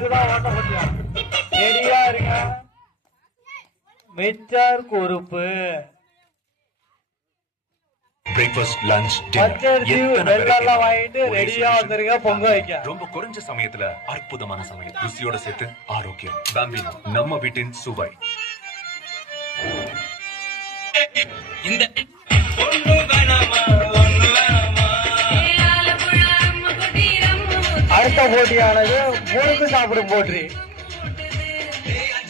உங்களுக்குதான் ஓட்ட போட்டியா? ரெடியா இருங்க. மிச்சர் குறுப்பு பிரேக்ஃபாஸ்ட் லஞ்ச் வெள்ளெல்லாம் வாங்கிட்டு ரெடியா வந்துருங்க. பொங்க வைக்க ரொம்ப குறைஞ்ச சமயத்துல அற்புதமான சமையல், ருசியோட சேர்த்து ஆரோக்கியம். பாம்பினோ, நம்ம வீட்டின் சுவை. இந்த அடுத்த போட்டியானது முறுக்கு சாப்பிடும் போட்டி.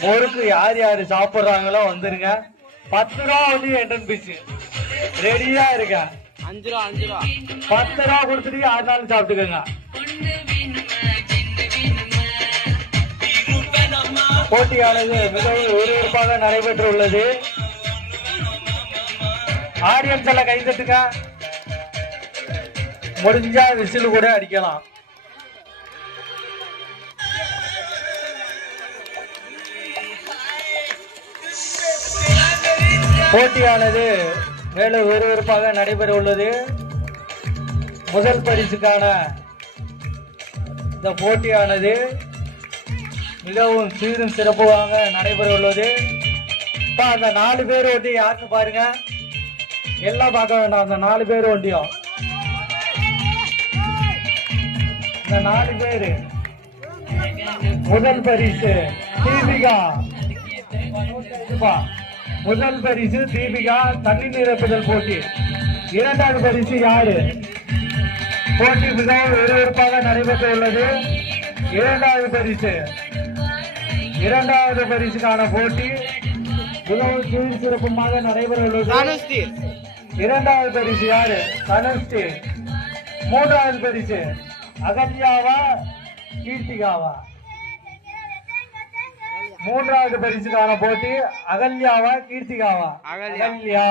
முறுக்கு யார் யாரு சாப்பிடுறாங்களோ வந்துருங்க. 10 ரூபா வந்து என்ட்ரன் பீஸ். ரெடியா இருக்க. 5 ரூபா 5 ரூபா 10 ரூபா கொடுத்துட்டு யாருனாலும் சாப்பிட்டுக்கோங்க. போட்டியானது மிகவும் விறுவிறுப்பாக நடைபெற்று உள்ளது. ஆடியன்ஸ் எல்லாம் கை தட்டுங்க. முடிஞ்சா விசில் கூட அடிக்கலாம். போட்டியானது மேலும் விறுவிறுப்பாக நடைபெற உள்ளது. முதல் பரிசுக்கான இந்த போட்டியானது மிகவும் சீரும் சிறப்பாக நடைபெற உள்ளது. அந்த 4 பேர் ஒட்டி யாருன்னு பாருங்க. எல்லாம் பார்க்க வேண்டாம். அந்த 4 பேர் ஒட்டியும் இந்த 4 பேரு. முதல் பரிசு தீபிகா. முதல் பரிசு தீபிகா தண்ணி நிரப்புதல் போட்டி. இரண்டாவது பரிசு யாரு? போட்டி மிகவும் விறுவிறுப்பாக நடைபெற்று உள்ளது. இரண்டாவது பரிசுக்கான போட்டி மிகவும் சீர் சிறப்புமாக நடைபெற உள்ளது. இரண்டாவது பரிசு யாரு? தனுஷ்டி. மூன்றாவது பரிசு அகல்யாவா கீர்த்திகாவா? மூன்றாவது பரிசுக்கான போட்டி அகல்யாவா கீர்த்திகாவா? அகல்யா.